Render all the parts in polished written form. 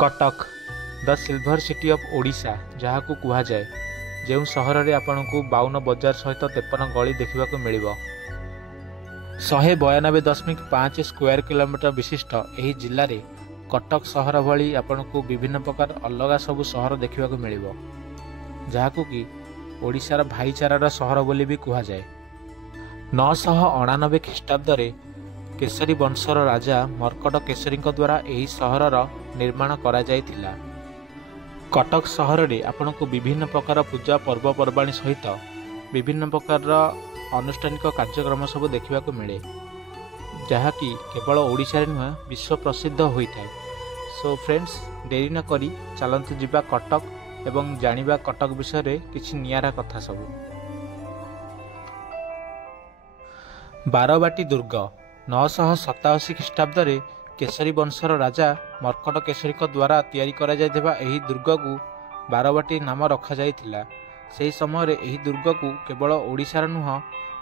Cuttack the silver city of Odisha जहाँ को कह जाए जो सहर में आपण को 52 बजार सहित 53 गली देखा मिल 192.5 स्क्वायर किलोमीटर विशिष्ट यह जिले में कटक सहर भली आपण को विभिन्न प्रकार अलग सब सहर देखा मिल जहाँ कि ओडिशार भाईचारार सहर बोली भी कह जाए। 999 ख्रीष्टाब्द केसरी वंशर राजा मर्कट केसरी द्वारा यही सहरर निर्माण करा जायतिला। कटक सहर में आपण को विभिन्न प्रकार पूजा पर्वपर्वाणी सहित विभिन्न प्रकार अनुष्ठानिक कार्यक्रम सब देखा मिले जहाँकि केवल ओडिशा रे नुह विश्व प्रसिद्ध होता है। सो फ्रेंड्स डेरी न करी चलतु जीवा कटक एवं जानिबा कटक विषय रे किछि नियारा कथा सब। बारवाटी दुर्ग 987 ख्रीष्टाब्द केसरी वंशर राजा मर्कट केसरी द्वारा तैयारी करा जायथिबा एही दुर्ग को बारवाटी नाम रखा जायथिला। सेही समय एही दुर्ग को केवल ओडिशार नुह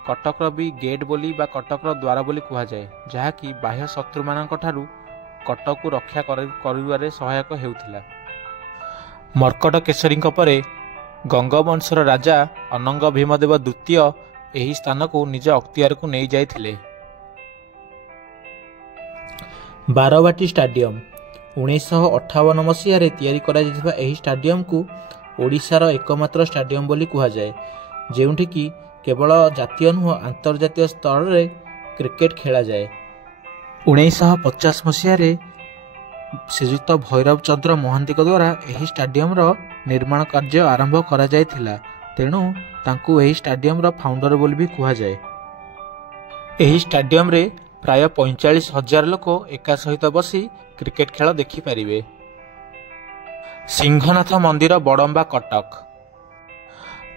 कटकर भी गेट बोली बा कटकर द्वार बोली कह जाए जहाँकि बाह्य शत्रु मानक ठारू कटक को रक्षा करिबारे सहायक हेउथिला। मर्कट केसरी परे गंगवंशर राजा अनंग भीमदेव द्वितीय एही स्थान को निज अख्तियार को नहीं जाइथिले। बारवाटी स्टाडियम 1958 मसीह तैयारी करा जायथिबा एही स्टाडियम को ओडिशार एकमात्र स्टाडियम बोली कह जाए जेउठी कि केवल जातीय नुह अंतर्जातीय स्तर रे क्रिकेट खेला जाए। 1950 मसीह श्रीयुक्त भैरव चंद्र महांती द्वारा यही स्टाडियम निर्माण कार्य आरंभ करा जायथिला। तेणु तांकु यही स्टाडियम फाउंडर बोली भी कह जाए। यही स्टाडियम रे प्राय 45,000 लोक एका सहित बसी क्रिकेट खेल देखिपारे। सिंहनाथ मंदिर बड़म्बा कटक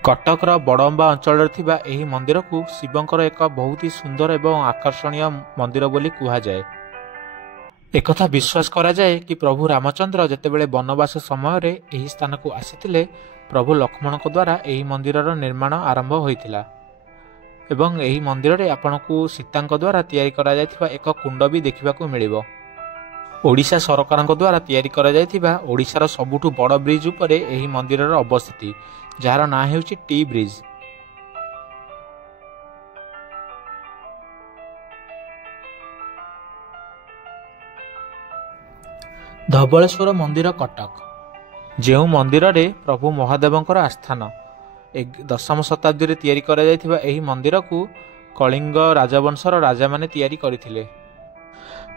कटकर बड़म्बा अंचल थिबा एही मंदिर को शिवंकर एक बहुत ही सुंदर एवं आकर्षणीय मंदिर बोली कह जाए। एकथा विश्वास करा जाए कि प्रभु रामचंद्र जेतेबेले वनवास समय रे एही स्थान को आसीथिले प्रभु लक्ष्मण द्वारा एही मंदिर निर्माण आरंभ होइथिला एवं एही मंदिर रे आपण को सीता द्वारा तैयारी करा जायथिबा एक कुंड भी देखा मिलिबो। ओडिशा सरकार द्वारा तैयारी करा जायथिबा ओडिशार सबुठु बड़ ब्रिज उपरे एही मंदिर अवस्थिति जार ना हेउची टी ब्रिज। धबलेश्वर मंदिर कटक जो मंदिर रे प्रभु महादेवंकर आस्थान 10वीं शताब्दी तैयारी करा जायथिबा एही मंदिर को कलिंग राजवंशर राजा माने तैयारी करथिले।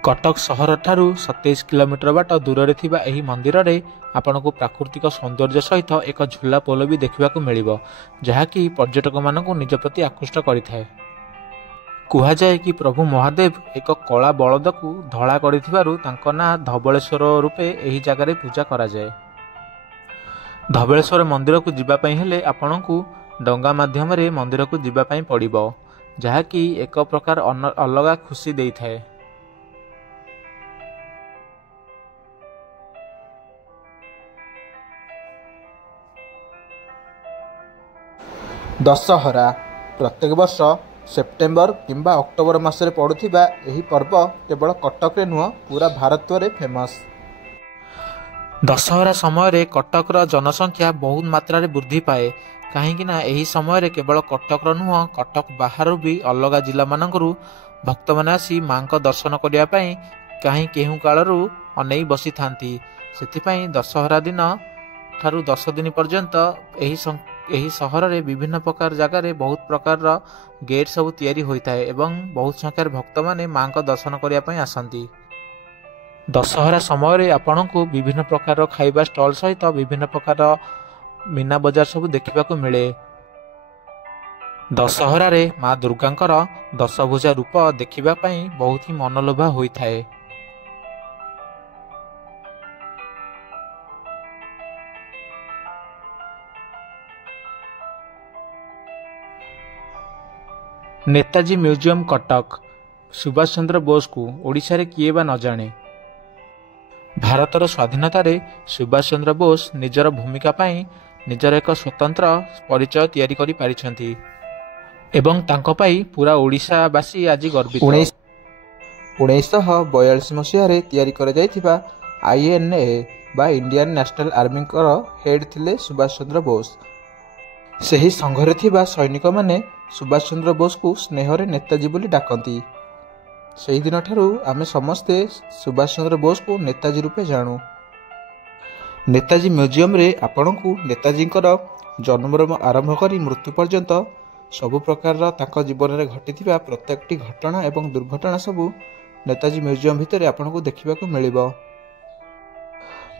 कटक सहर ठारू 27 किलोमीटर बाट दूर रे थिबा एही मंदिर रे आपण को प्राकृतिक सौंदर्य सहित एक झूला पोल भी देखा मिलिबो जहाँकि पर्यटक मानक निज प्रति आकृष्ट करिथाए। कह जाए कि प्रभु महादेव एक कला बलद को धड़ा करिथिबारु तांको ना धबलेश्वर रूपे एही जगह पूजा करा जाए। धबलेश्वर मंदिर को जीवाई हेले आपण को डंगा माध्यम रे मंदिर को जीवाई पड़िबो जहाँकि एक प्रकार अलग खुशी देई थाए। दशहरा प्रत्येक वर्ष सेप्टेम्बर किंबा अक्टोबर मासरे पड़ुथिबा एही पर्व केवल कटक रे नुह पूरा भारत रे फेमस। दशहरा समय रे कटक रा जनसंख्या बहुत मात्रा रे वृद्धि पाए कहीं ना एही समय रे केवल कटक रा नुह कटक बाहर भी अलग जिला मानकरू भक्त माने आसी मां को दर्शन करिया पई कहीं केहू कालरू अनेई बसी थांती। सेथिपई दशहरा दिन ठारू 10 दिन पर्यंत एही सहर रे विभिन्न प्रकार जगह रे बहुत प्रकार गेट सब तैयारी होता है एवं बहुत संख्यार भक्त माने मां को दर्शन करिया पई आसंती। दशहरा समय रे आपण को विभिन्न प्रकार खाइबा स्टॉल सहित विभिन्न प्रकार मीना बजार सब देखा मिले। दशहरा रे मां दुर्गांकर 10 भुजा रूप देखिबा पई बहुत ही मनलोभा होता है। नेताजी म्यूजियम कटक सुभाष चंद्र बोस को ओडिशा रे किए बा न जाने। भारतर स्वाधीनता रे सुभाष चंद्र बोस निजर भूमिका पाई निजर एक स्वतंत्र परिचय तैयारी करि पारिछंती एवं तांको पाई पूरा ओडिशावासी आज गर्वित। 1942 मसीह तैयारी करा जायथिबा INA बा इंडियन नेशनल आर्मी हेड थिले सुभाष चंद्र बोस। सही संघरे थिबा सैनिक माने सुभाष चंद्र बोस को स्नेहरे नेताजी बोली डाकती। सही दिन ठारू आमे समस्ते सुभाष चंद्र बोस को नेताजी रूपे जानू। नेताजी म्यूजियम रे आपण को नेताजी जन्म आरंभ कर मृत्यु पर्यंत सबु प्रकार तांको जीवन में घटी प्रत्येकटी घटना एवं दुर्घटना सबू नेताजी म्यूजियम भितर आपण को देखा मिलिबो।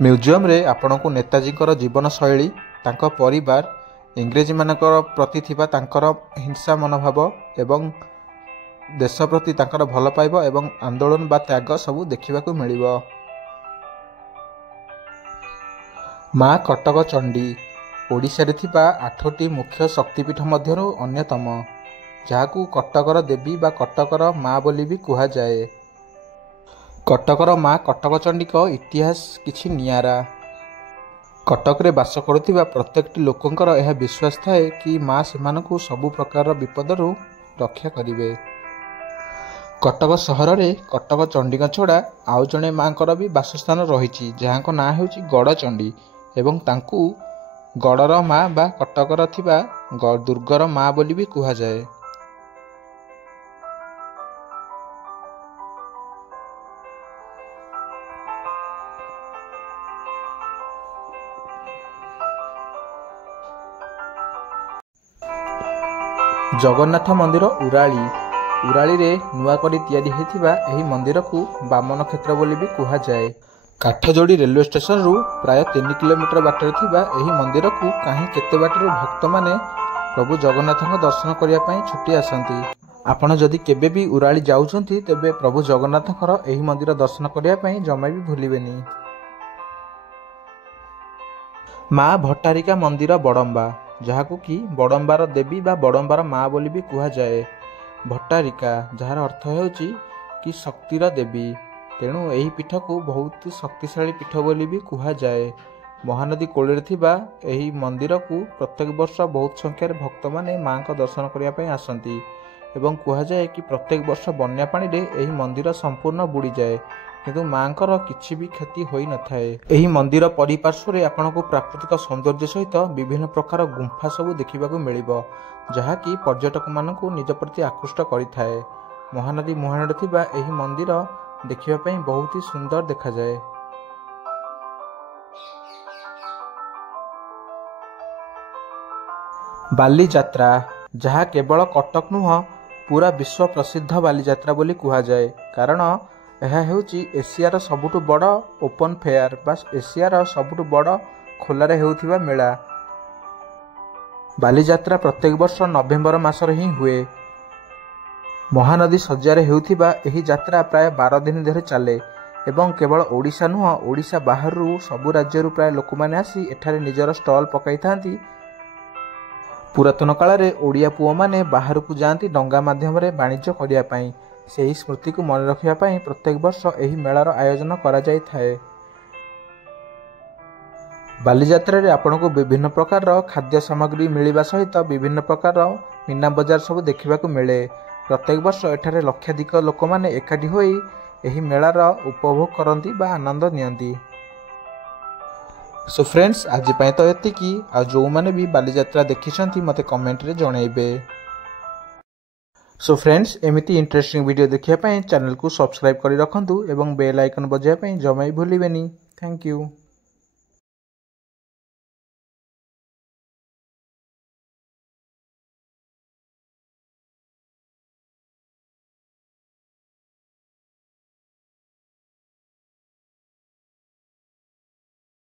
म्यूजियम रे आपण को नेताजी जीवन शैली, तांको परिवार, इंग्रेजी मानकर प्रति थिबा तांकर हिंसा मनोभाव एवं देश प्रति तांकर भल पाइबा एवं आंदोलन बा त्याग सबू देखा मिलिबो। माँ कटक चंडी ओडिशा रे थिबा 8टी मुख्य शक्तिपीठ मध्यरु अन्यतम, जहाकू कटकर देवी बा कटकर माँ बोली भी कुहा जाए। कटकर माँ कटक चंडी को इतिहास किछि नियारा। कटक रे बास करुथिबा प्रत्येकटी लोकंकर यह विश्वास थाए कि माँ सेमानकू सबु प्रकार विपदरू रक्षा करिवे। कटक सहर रे कटक चंडी छड़ा आउ जणे माँकर भी बासस्थान रही, जहाँ नाँ हेउछि गड़चंडी एवं तांकू गड़र माँ बा कटकर थिबा दुर्गर माँ बोली भी कुहा जाए। जगन्नाथ मंदिर उराली रे नुआ करी तैयारी हेतिबा एही मंदिर को बामन क्षेत्र बोली भी कुहा जाए। काठजोड़ी रेलवे स्टेशन रु प्राय 3 किलोमीटर बाटर थिबा एही मंदिर को कहीं केते बाटर भक्त माने प्रभु जगन्नाथ दर्शन करने पई छुट्टी आसंती। आपण जदि केबे भी उराली जाउछंती तेबे प्रभु जगन्नाथ एही मंदिर दर्शन करने पई जमा भी भूलिबेनी। माँ भट्टारिका मंदिर बड़म्बा, जहाकू कि बड़म्बार देवी बा बड़म्बार माँ बोली भी कुहा जाए। भट्टारिका जार अर्थ हेउछि कि शक्तिर देवी, तेणु एही पीठ को बहुत शक्तिशाली पीठ बोली भी कुहा जाए। महानदी कोଳରେ थिबा एही मंदिर को प्रत्येक वर्ष बहुत संख्यार भक्त माने माँ का दर्शन करने पई आसंती एवं कुहा जाए कि प्रत्येक वर्ष बन्या पानी रे एही मंदिर संपूर्ण बुड़ी जाए, किंतु माँकर किछि भी क्षति होई न थाए। एही मंदिर परिपार्श्व रे आपनको प्राकृतिक सौंदर्य सहित विभिन्न प्रकार गुंफा सबू देखिबाकू मिलिबो, जहा कि पर्यटक मानकू निज प्रति आकृष्ट करिथाए। महानदी मुहाणरे थिबा एही मंदिर देखिबा पई बहुत ही सुंदर देखा जाए। बालीजात्रा, जहा केवल कटक नुह पूरा विश्व प्रसिद्ध बालीजात्रा बोली कुहा जाए, कारण यह हेउछि एशियार सबुठु बड़ ओपन फेयर बा एशियार सबुठु बड़ खोलारे हेउथिबा मेला। बालीजात्रा प्रत्येक वर्ष नवेम्बर मासरे ही हुए। महानदी सज्जारे हेउथिबा एही जात्रा प्राय 12 दिन धरे चले एवं केवल ओडिशा नुह ओडिशा बाहरु सबु राज्यरु प्राय लोक माने आसी एठारे निजर स्टॉल पकाई थांती। पुरातन काल रे ओडिया पुओ माने बाहर को जाती डंगा माध्यम रे वाणिज्य करिया पई, सेही स्मृति को मन रखिया पई प्रत्येक वर्ष एही मेलार आयोजन करा जाय थाए। बालीजात्रा रे आपनको विभिन्न प्रकार खाद्य सामग्री मिलिबा सहित विभिन्न प्रकार मीना बजार सब देखिबाकू मिले। प्रत्येक वर्ष एठारे लक्षाधिक लोक माने एकाठी होई एही मेलार उपभोग करंती बा आनंद नियंती। सो फ्रेंड्स, आज पाए तो एतिकी। आ जो माने भी बालीजात्रा देखिसंती मते कमेंट रे जणाइबे। सो फ्रेंड्स, एमिति इंटरेस्टिंग वीडियो देखिया पई चैनल को सब्सक्राइब करी रखंतु एवं बेल आइकन बजाया पई जमाई भूलिबेनी। Thank you.